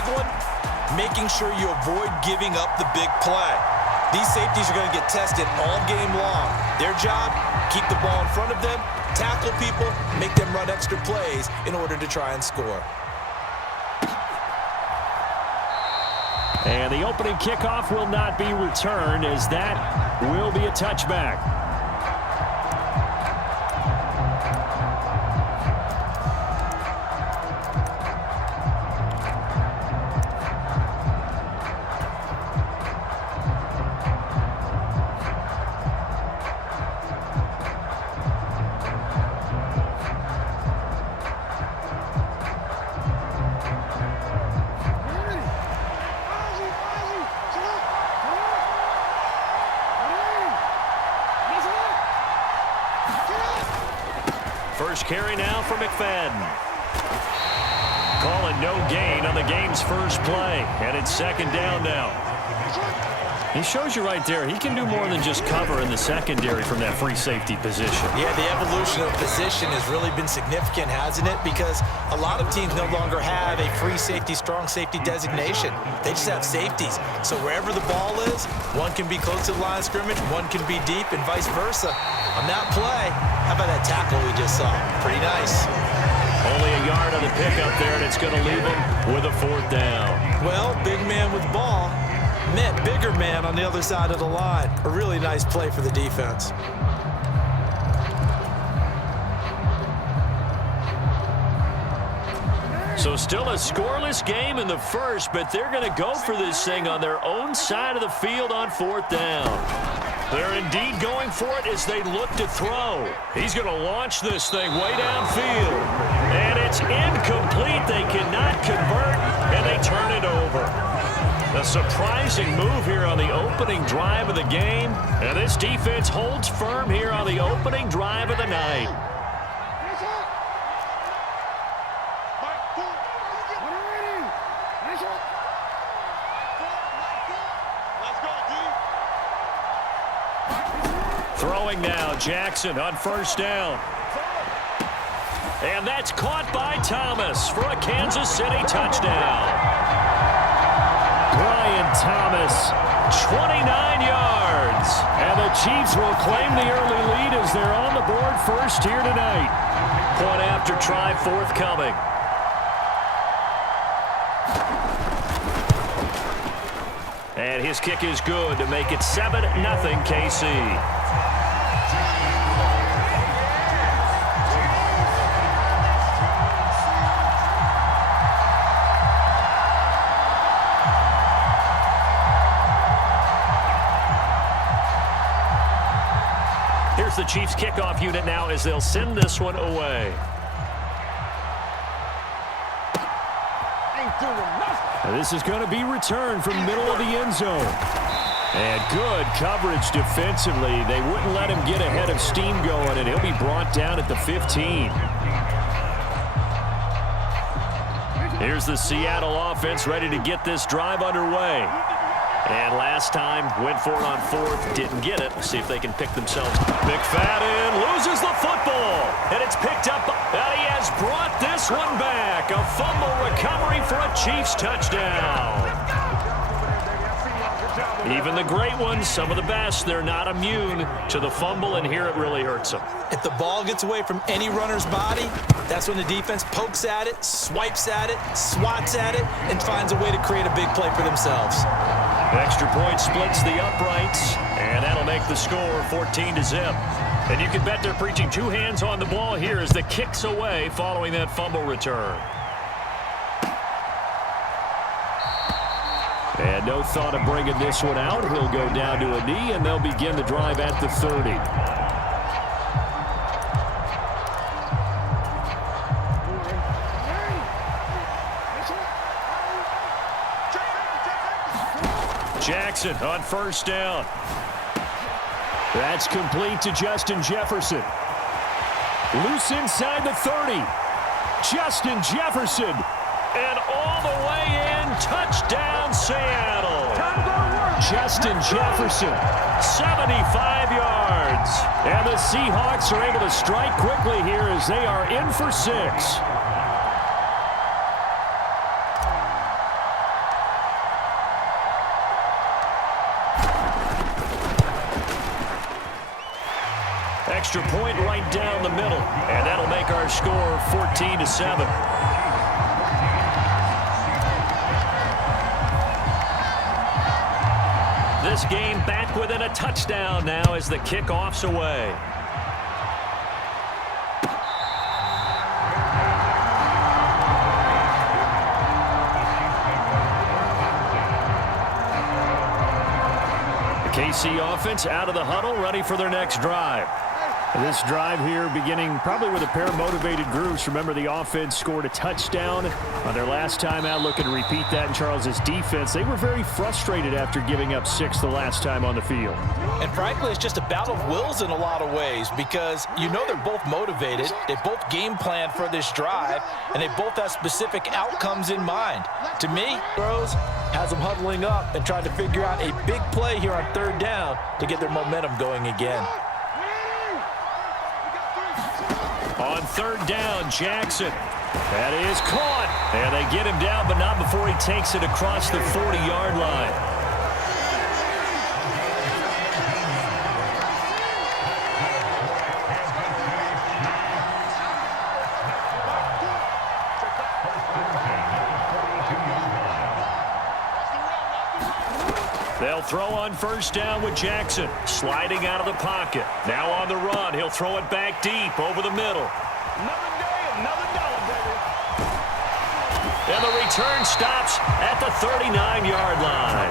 big one? Making sure you avoid giving up the big play. These safeties are going to get tested all game long. Their job, keep the ball in front of them, tackle people, make them run extra plays in order to try and score. And the opening kickoff will not be returned, as that will be a touchback. First carry now for McFadden. Calling no gain on the game's first play. And it's second down now. He shows you right there, he can do more than just cover in the secondary from that free safety position. Yeah, the evolution of position has really been significant, hasn't it? Because a lot of teams no longer have a free safety, strong safety designation. They just have safeties. So wherever the ball is, one can be close to the line of scrimmage, one can be deep, and vice versa. On that play, how about that tackle we just saw? Pretty nice. Only a yard on the pickup there, and it's going to leave him with a fourth down. Well, big man with ball met bigger man on the other side of the line. A really nice play for the defense. So still a scoreless game in the first, but they're going to go for this thing on their own side of the field on fourth down. They're indeed going for it as they look to throw. He's going to launch this thing way downfield. And it's incomplete. They cannot convert, and they turn it over. A surprising move here on the opening drive of the game. And this defense holds firm here on the opening drive of the night. Throwing now, Jackson on first down. And that's caught by Thomas for a Kansas City touchdown. Brian Thomas, 29 yards. And the Chiefs will claim the early lead as they're on the board first here tonight. Point after try forthcoming. And his kick is good to make it 7-0 KC. Here's the Chiefs kickoff unit now as they'll send this one away. And this is going to be returned from middle of the end zone. And good coverage defensively. They wouldn't let him get ahead of steam going, and he'll be brought down at the 15. Here's the Seattle offense ready to get this drive underway. And last time, went for it on fourth, didn't get it. See if they can pick themselves. McFadden loses the football, and it's picked up. And he has brought this one back. A fumble recovery for a Chiefs touchdown. Even the great ones, some of the best, they're not immune to the fumble, and here it really hurts them. If the ball gets away from any runner's body, that's when the defense pokes at it, swipes at it, swats at it, and finds a way to create a big play for themselves. Extra point splits the uprights, and that'll make the score 14-0. And you can bet they're preaching two hands on the ball here as the kick's away following that fumble return. And no thought of bringing this one out. He'll go down to a knee, and they'll begin the drive at the 30. Jackson on first down. That's complete to Justin Jefferson. Loose inside the 30. Justin Jefferson. And all the way in. Touchdown, Seattle. Justin Jefferson, 75 yards. And the Seahawks are able to strike quickly here as they are in for 6. extra point right down the middle. And that'll make our score 14-7. This game back within a touchdown now as the kickoff's away. The KC offense out of the huddle, ready for their next drive. This drive here beginning probably with a pair of motivated groups. Remember, the offense scored a touchdown on their last time out. Looking to repeat that in Charles's defense. They were very frustrated after giving up 6 the last time on the field. And frankly, it's just a battle of wills in a lot of ways because you know they're both motivated. They both game plan for this drive, and they both have specific outcomes in mind. To me, Rose has them huddling up and trying to figure out a big play here on 3rd down to get their momentum going again. On 3rd down, Jackson. That is caught. And they get him down, but not before he takes it across the 40-yard line. They'll throw on 1st down with Jackson. Sliding out of the pocket. Now on the run. He'll throw it back deep over the middle. Another day, another dollar, baby. And the return stops at the 39-yard line.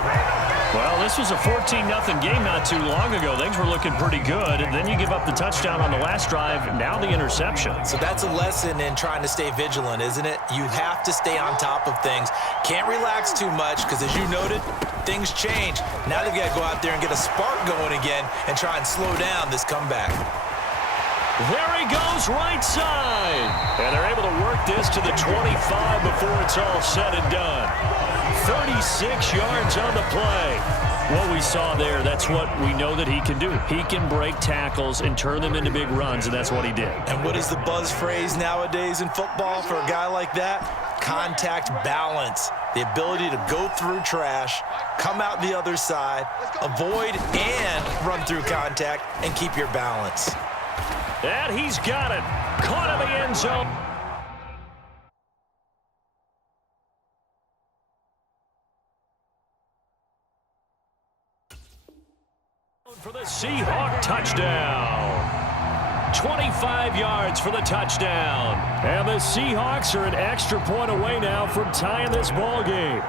Well, this was a 14-0 game not too long ago. Things were looking pretty good, and then you give up the touchdown on the last drive, now the interception. So that's a lesson in trying to stay vigilant, isn't it? You have to stay on top of things. Can't relax too much because, as you noted, things change. Now they've got to go out there and get a spark going again and try and slow down this comeback. There he goes, right side. And they're able to work this to the 25 before it's all said and done. 36 yards on the play. What we saw there, that's what we know that he can do. He can break tackles and turn them into big runs, and that's what he did. And what is the buzz phrase nowadays in football for a guy like that? Contact balance. The ability to go through trash, come out the other side, avoid and run through contact, and keep your balance. And he's got it. Caught in the end zone. For the Seahawk touchdown. 25 yards for the touchdown. And the Seahawks are an extra point away now from tying this ball game.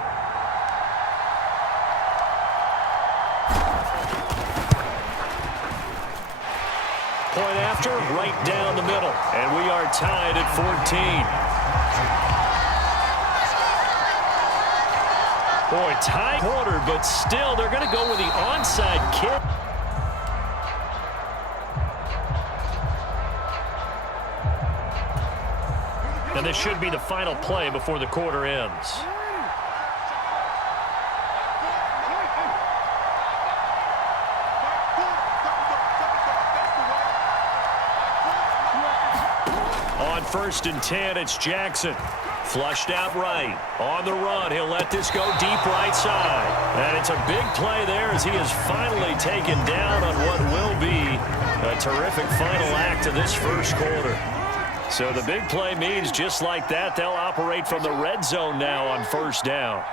Point after, right down the middle. And we are tied at 14. Boy, tie quarter, but still they're going to go with the onside kick. And this should be the final play before the quarter ends. On 1st and 10, it's Jackson. Flushed out right. On the run, he'll let this go deep right side. And it's a big play there as he is finally taken down on what will be a terrific final act of this first quarter. So the big play means just like that, they'll operate from the red zone now on 1st down.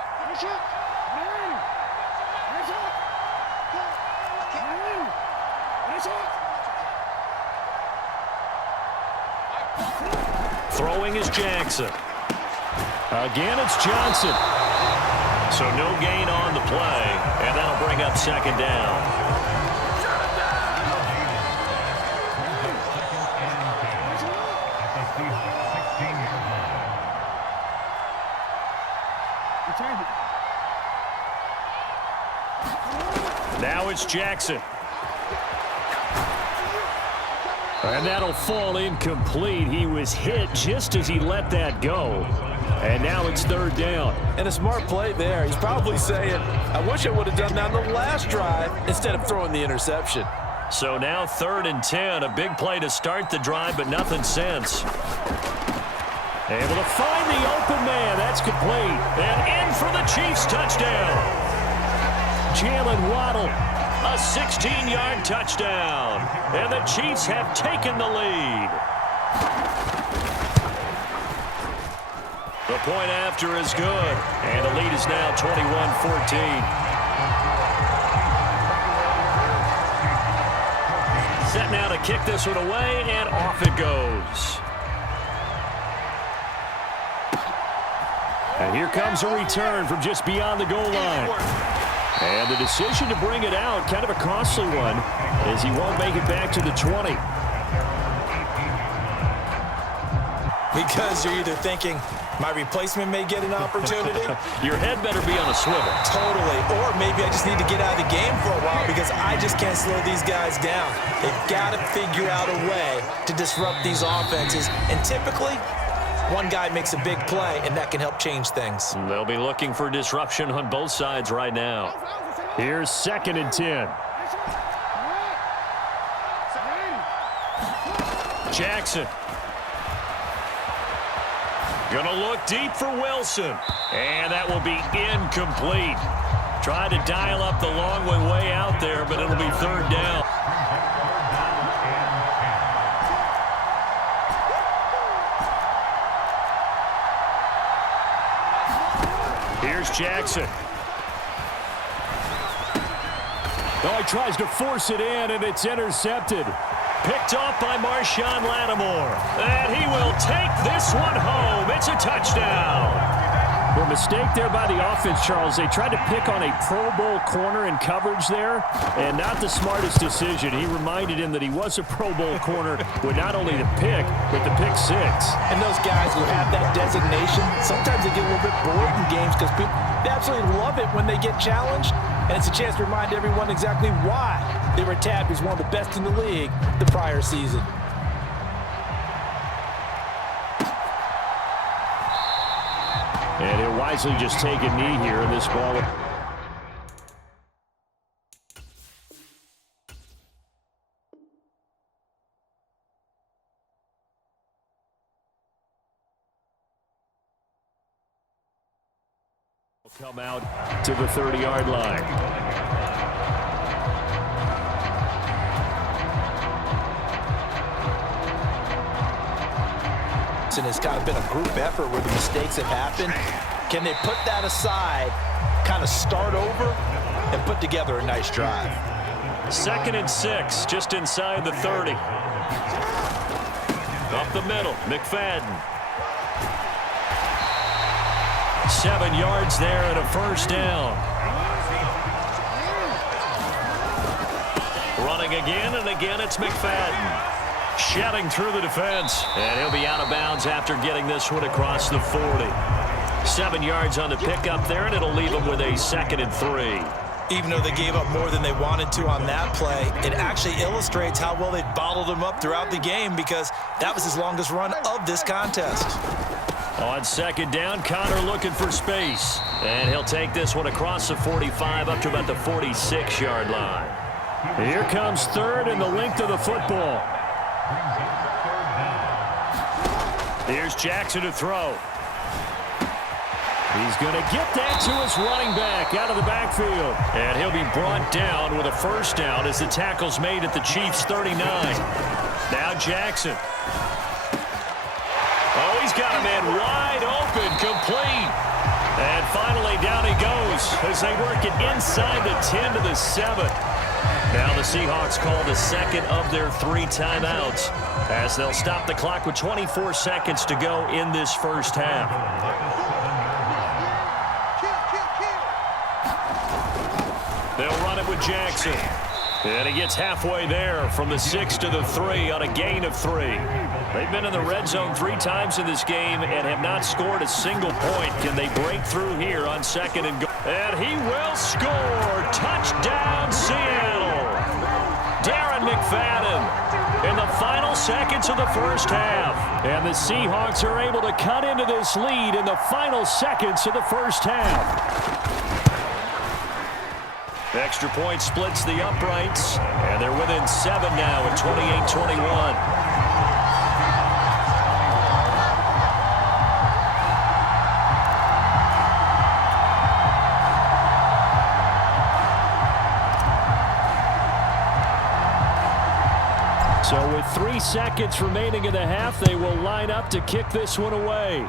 Throwing is Jackson. Again, it's Johnson. So no gain on the play, and that'll bring up 2nd down. Now it's Jackson. And that'll fall incomplete. He was hit just as he let that go. And now it's 3rd down. And a smart play there. He's probably saying, I wish I would have done that on the last drive instead of throwing the interception. So now 3rd and 10. A big play to start the drive, but nothing since. Able to find the open man. That's complete. And in for the Chiefs touchdown. Jalen Waddle A 16-yard touchdown. And the Chiefs have taken the lead. The point after is good. And the lead is now 21-14. Set now to kick this one away, and off it goes. And here comes a return from just beyond the goal line. And the decision to bring it out, kind of a costly one, as he won't make it back to the 20. Because you're either thinking, my replacement may get an opportunity. Your head better be on a swivel. Totally. Or maybe I just need to get out of the game for a while because I just can't slow these guys down. They've got to figure out a way to disrupt these offenses. And typically, one guy makes a big play, and that can help change things. They'll be looking for disruption on both sides right now. Here's 2nd and 10. Jackson. Gonna look deep for Wilson. And that will be incomplete. Tried to dial up the long way out there, but it'll be 3rd down. Here's Jackson. Oh, he tries to force it in, and it's intercepted. Picked off by Marshawn Lattimore. And he will take this one home. It's a touchdown. Well, mistake there by the offense, Charles. They tried to pick on a Pro Bowl corner in coverage there, and not the smartest decision. He reminded him that he was a Pro Bowl corner with not only the pick, but the pick 6. And those guys who have that designation, sometimes they get a little bit bored in games because people they absolutely love it when they get challenged. And it's a chance to remind everyone exactly why they were tabbed as one of the best in the league the prior season. And he'll wisely just take a knee here in this ball. Come out to the 30-yard line. And it's kind of been a group effort where the mistakes have happened. Can they put that aside, kind of start over, and put together a nice drive? 2nd and 6, just inside the 30. Up the middle, McFadden. 7 yards there and a 1st down. Running again and again, it's McFadden. Shouting through the defense. And he'll be out of bounds after getting this one across the 40. 7 yards on the pickup there, and it'll leave him with a 2nd and 3. Even though they gave up more than they wanted to on that play, it actually illustrates how well they bottled him up throughout the game because that was his longest run of this contest. On 2nd down, Connor looking for space. And he'll take this one across the 45 up to about the 46-yard line. Here comes 3rd and the length of the football. Here's Jackson to throw. He's going to get that to his running back out of the backfield. And he'll be brought down with a 1st down as the tackle's made at the Chiefs' 39. Now Jackson. Oh, he's got a man wide open, complete. And finally down he goes as they work it inside the 10 to the 7. Now the Seahawks call the 2nd of their 3 timeouts as they'll stop the clock with 24 seconds to go in this 1st half. They'll run it with Jackson. And he gets halfway there from the 6 to the 3 on a gain of 3. They've been in the red zone 3 times in this game and have not scored a single point. Can they break through here on 2nd and goal? And he will score. Touchdown, Seattle. Darren McFadden in the final seconds of the 1st half. And the Seahawks are able to cut into this lead in the final seconds of the 1st half. Extra point splits the uprights, and they're within 7 now at 28-21. So with 3 seconds remaining in the half, they will line up to kick this one away.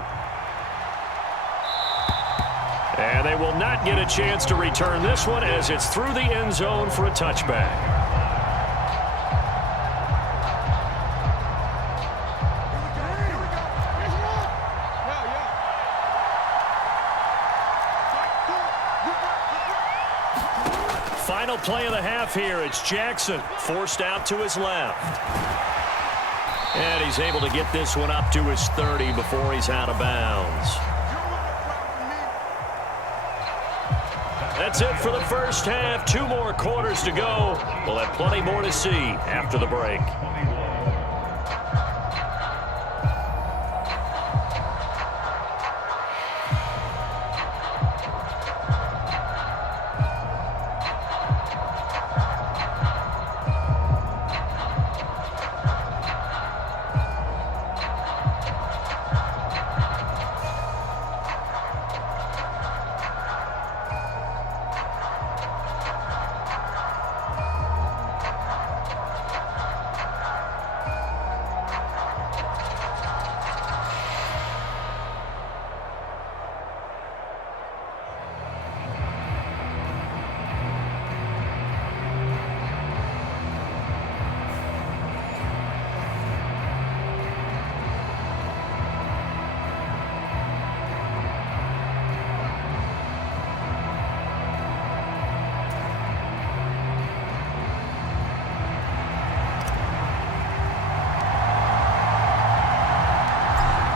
And they will not get a chance to return this one as it's through the end zone for a touchback. Final play of the half here. It's Jackson forced out to his left. And he's able to get this one up to his 30 before he's out of bounds. That's it for the first half. 2 more quarters to go. We'll have plenty more to see after the break.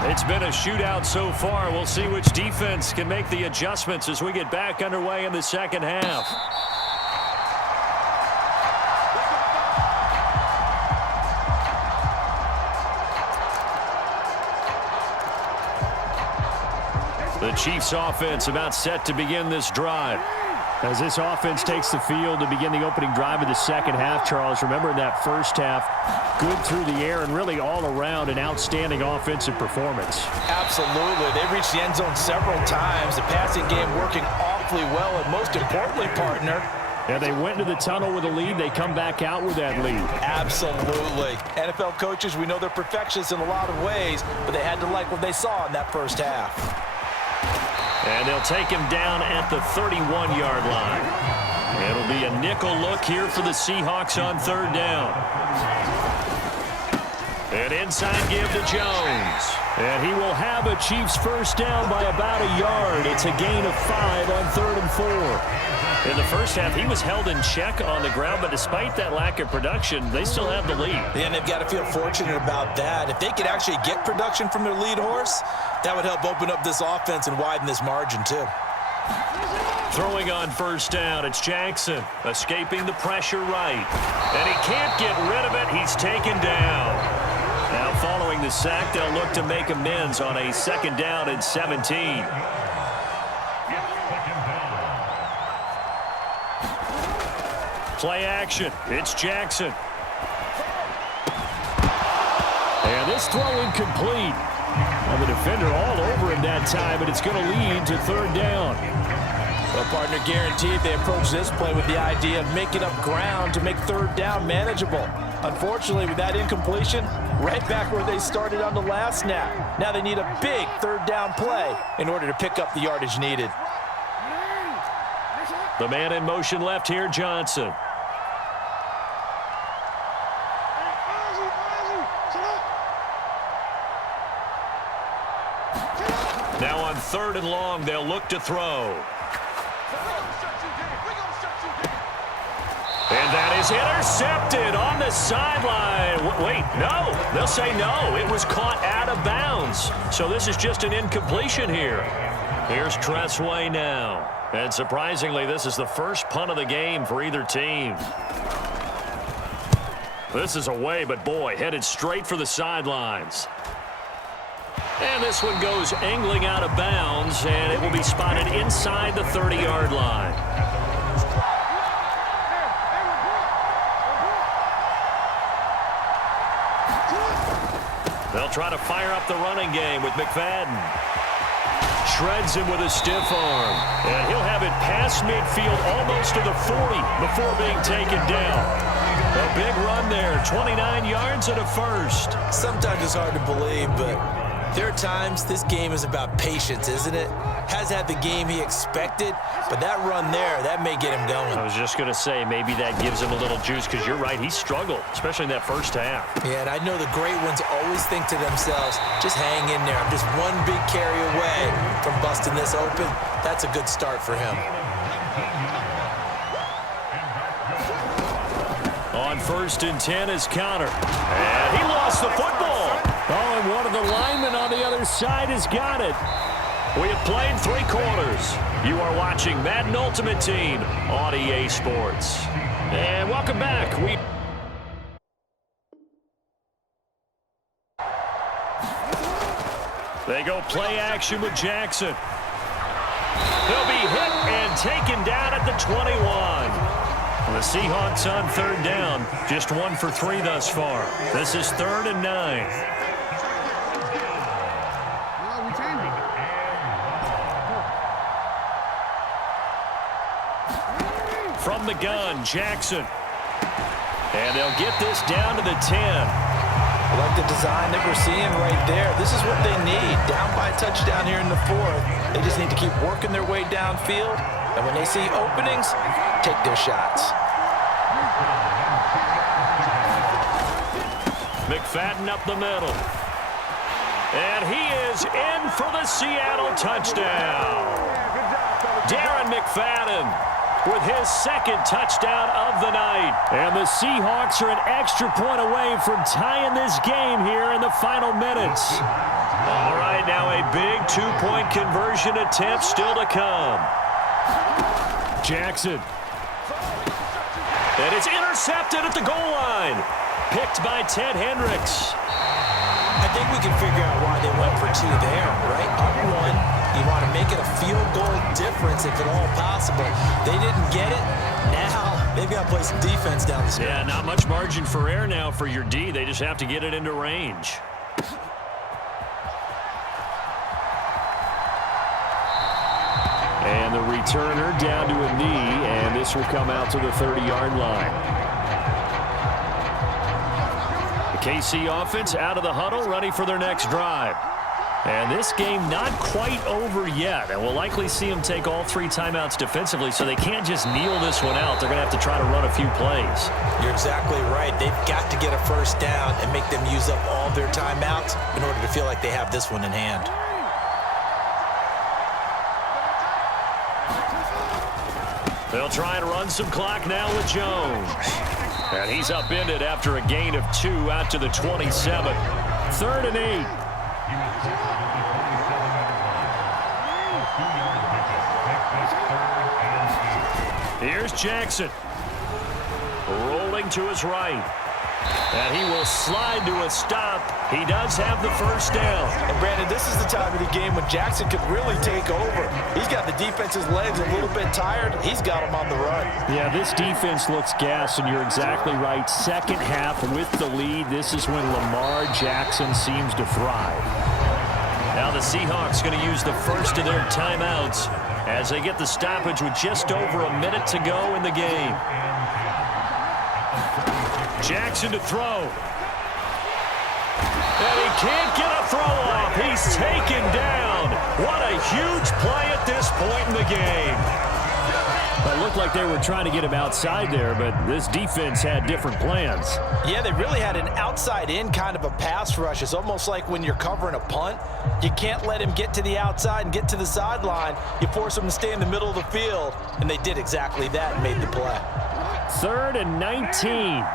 It's been a shootout so far. We'll see which defense can make the adjustments as we get back underway in the second half. The Chiefs offense about set to begin this drive. As this offense takes the field to begin the opening drive of the second half, Charles, remember in that first half, good through the air and really all around an outstanding offensive performance. Absolutely. They reached the end zone several times. The passing game working awfully well, and most importantly, partner, yeah, they went into the tunnel with a lead. They come back out with that lead. Absolutely. NFL coaches, we know they're perfectionists in a lot of ways, but they had to like what they saw in that first half. And they'll take him down at the 31-yard line. It'll be a nickel look here for the Seahawks on third down. An inside give to Jones. And he will have a Chiefs first down by about a yard. It's a gain of 5 on 3rd and 4. In the first half, he was held in check on the ground, but despite that lack of production, they still have the lead. And they've got to feel fortunate about that. If they could actually get production from their lead horse, that would help open up this offense and widen this margin too. Throwing on first down, it's Jackson, escaping the pressure right. And he can't get rid of it. He's taken down. Now following the sack, they'll look to make amends on a 2nd down and 17. Play action. It's Jackson. And this throw incomplete. And the defender all over him that time, but it's going to lead to 3rd down. Well, partner, guaranteed they approach this play with the idea of making up ground to make 3rd down manageable. Unfortunately, with that incompletion, right back where they started on the last snap. Now they need a big 3rd down play in order to pick up the yardage needed. The man in motion left here, Johnson. Now on 3rd and long, they'll look to throw. And that is intercepted on the sideline. Wait, no. They'll say no. It was caught out of bounds. So this is just an incompletion here. Here's Tressway now. And surprisingly, this is the first punt of the game for either team. This is away, but boy, headed straight for the sidelines. And this one goes angling out of bounds, and it will be spotted inside the 30-yard line. They'll try to fire up the running game with McFadden. Shreds him with a stiff arm. And he'll have it past midfield almost to the 40 before being taken down. A big run there, 29 yards and a first. Sometimes it's hard to believe, but there are times this game is about patience, isn't it? Has had the game he expected, but that run there, that may get him going. I was just going to say, maybe that gives him a little juice, because you're right, he struggled, especially in that first half. Yeah, and I know the great ones always think to themselves, just hang in there. I'm just one big carry away from busting this open. That's a good start for him. On 1st and 10 is Connor. And he lost the football. Oh, and one of the linemen on the other side has got it. We have played 3 quarters. You are watching Madden Ultimate Team on EA Sports. And welcome back. They go play action with Jackson. He'll be hit and taken down at the 21. The Seahawks on 3rd down, just 1 for 3 thus far. This is 3rd and 9. From the gun, Jackson. And they'll get this down to the 10. I like the design that we're seeing right there. This is what they need. Down by a touchdown here in the 4th. They just need to keep working their way downfield. And when they see openings, take their shots. McFadden up the middle. And he is in for the Seattle touchdown. Darren McFadden with his 2nd touchdown of the night. And the Seahawks are an extra point away from tying this game here in the final minutes. All right, now a big 2-point conversion attempt still to come. Jackson. And it's intercepted at the goal line. Picked by Ted Hendricks. I think we can figure out why they went for 2 there, right? Up 1, you want to make it a field goal difference if at all possible. They didn't get it. Now they've got to play some defense down the stretch. Yeah, not much margin for error now for your D. They just have to get it into range. And the returner down to a knee, and this will come out to the 30-yard line. The KC offense out of the huddle, ready for their next drive. And this game not quite over yet, and we'll likely see them take all 3 timeouts defensively, so they can't just kneel this one out. They're going to have to try to run a few plays. You're exactly right. They've got to get a first down and make them use up all their timeouts in order to feel like they have this one in hand. They'll try and run some clock now with Jones. And he's upended after a gain of 2 out to the 27. 3rd and 8. Here's Jackson. Rolling to his right. And he will slide to a stop. He does have the first down. And Brandon, this is the time of the game when Jackson could really take over. He's got the defense's legs a little bit tired. He's got them on the run. Yeah, this defense looks gassed, and you're exactly right. Second half with the lead, this is when Lamar Jackson seems to thrive. Now the Seahawks going to use the first of their timeouts as they get the stoppage with just over a minute to go in the game. Jackson to throw. And he can't get a throw off. He's taken down. What a huge play at this point in the game. It looked like they were trying to get him outside there, but this defense had different plans. Yeah, they really had an outside-in kind of a pass rush. It's almost like when you're covering a punt. You can't let him get to the outside and get to the sideline. You force him to stay in the middle of the field, and they did exactly that and made the play. 3rd and 19.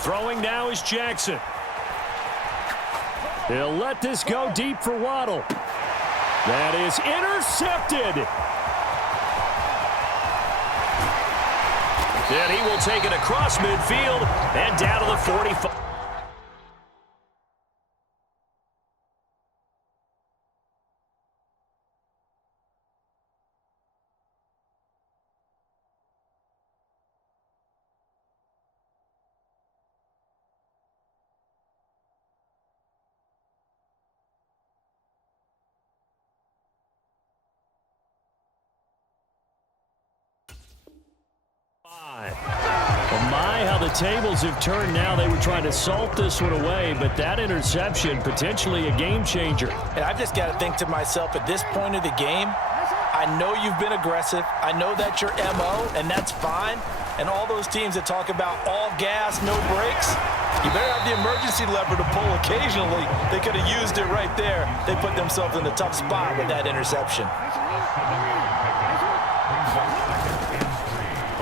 Throwing now is Jackson. He'll let this go deep for Waddle. That is intercepted. And he will take it across midfield and down to the 45. My, how the tables have turned now. They were trying to salt this one away, but that interception, potentially a game changer. And I've just got to think to myself, at this point of the game, I know you've been aggressive. I know that's your MO, and that's fine. And all those teams that talk about all gas, no brakes, you better have the emergency lever to pull occasionally. They could have used it right there. They put themselves in a tough spot with that interception.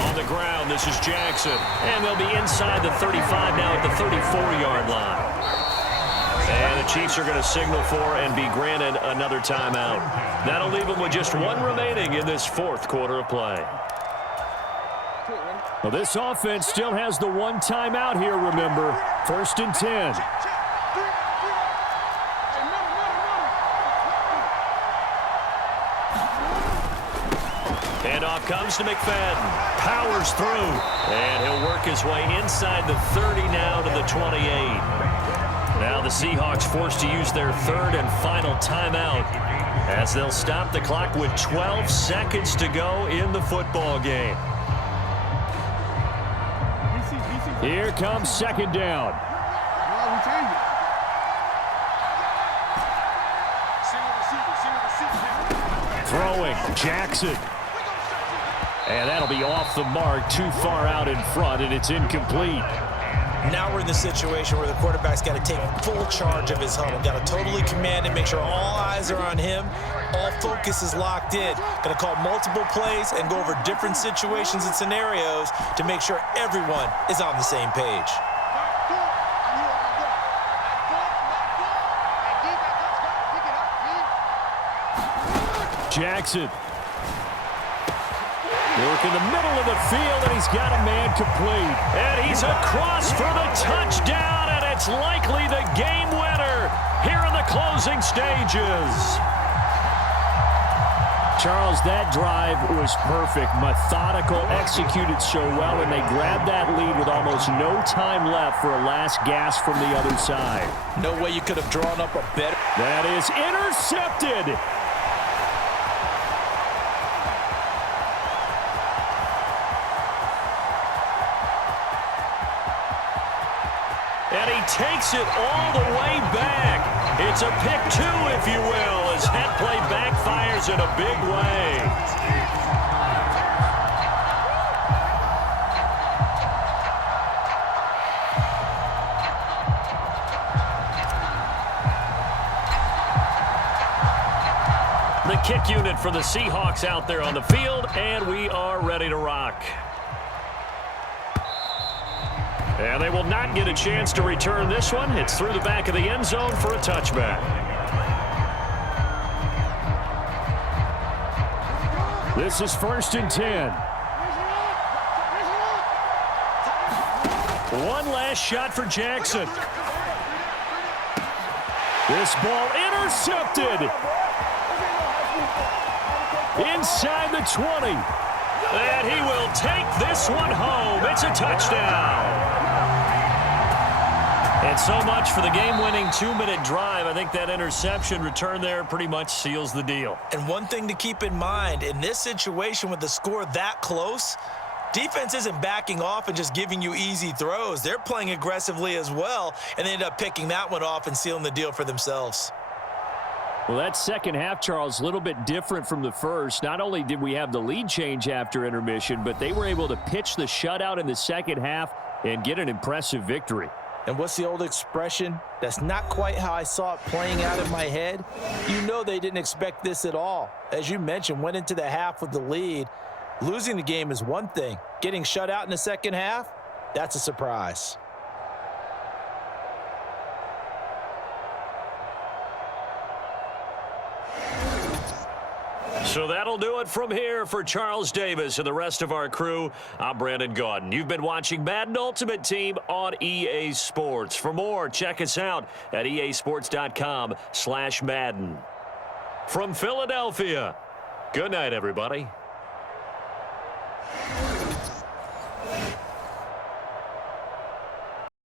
On the ground, this is Jackson. And they'll be inside the 35 now at the 34-yard line. And the Chiefs are going to signal for and be granted another timeout. That'll leave them with just one remaining in this fourth quarter of play. Well, this offense still has the one timeout here, remember. 1st and 10. Handoff comes to McFadden. Powers through. And he'll work his way inside the 30 now to the 28. Now the Seahawks forced to use their third and final timeout as they'll stop the clock with 12 seconds to go in the football game. Here comes 2nd down. Throwing, Jackson. And that'll be off the mark, too far out in front, and it's incomplete. Now we're in the situation where the quarterback's got to take full charge of his huddle. Got to totally command it, make sure all eyes are on him. All focus is locked in. Got to call multiple plays and go over different situations and scenarios to make sure everyone is on the same page. Jackson. Work in the middle of the field, and he's got a man complete. And he's across for the touchdown, and it's likely the game winner here in the closing stages. Charles, that drive was perfect. Methodical, executed so well, and they grabbed that lead with almost no time left for a last gasp from the other side. No way you could have drawn up a better. That is intercepted. And he takes it all the way back. It's a pick two, if you will, as that play backfires in a big way. The kick unit for the Seahawks out there on the field, and we are ready to rock. And they will not get a chance to return this one. It's through the back of the end zone for a touchback. This is 1st and 10. One last shot for Jackson. This ball intercepted. Inside the 20. And he will take this one home. It's a touchdown. And so much for the game-winning 2-minute drive. I think that interception return there pretty much seals the deal. And one thing to keep in mind, in this situation with the score that close, defense isn't backing off and just giving you easy throws. They're playing aggressively as well, and they end up picking that one off and sealing the deal for themselves. Well, that second half, Charles, a little bit different from the first. Not only did we have the lead change after intermission, but they were able to pitch the shutout in the second half and get an impressive victory. And what's the old expression? That's not quite how I saw it playing out in my head. You know they didn't expect this at all. As you mentioned, went into the half with the lead. Losing the game is one thing. Getting shut out in the second half, that's a surprise. So that'll do it from here for Charles Davis and the rest of our crew. I'm Brandon Gaudin. You've been watching Madden Ultimate Team on EA Sports. For more, check us out at easports.com/Madden. From Philadelphia, good night, everybody.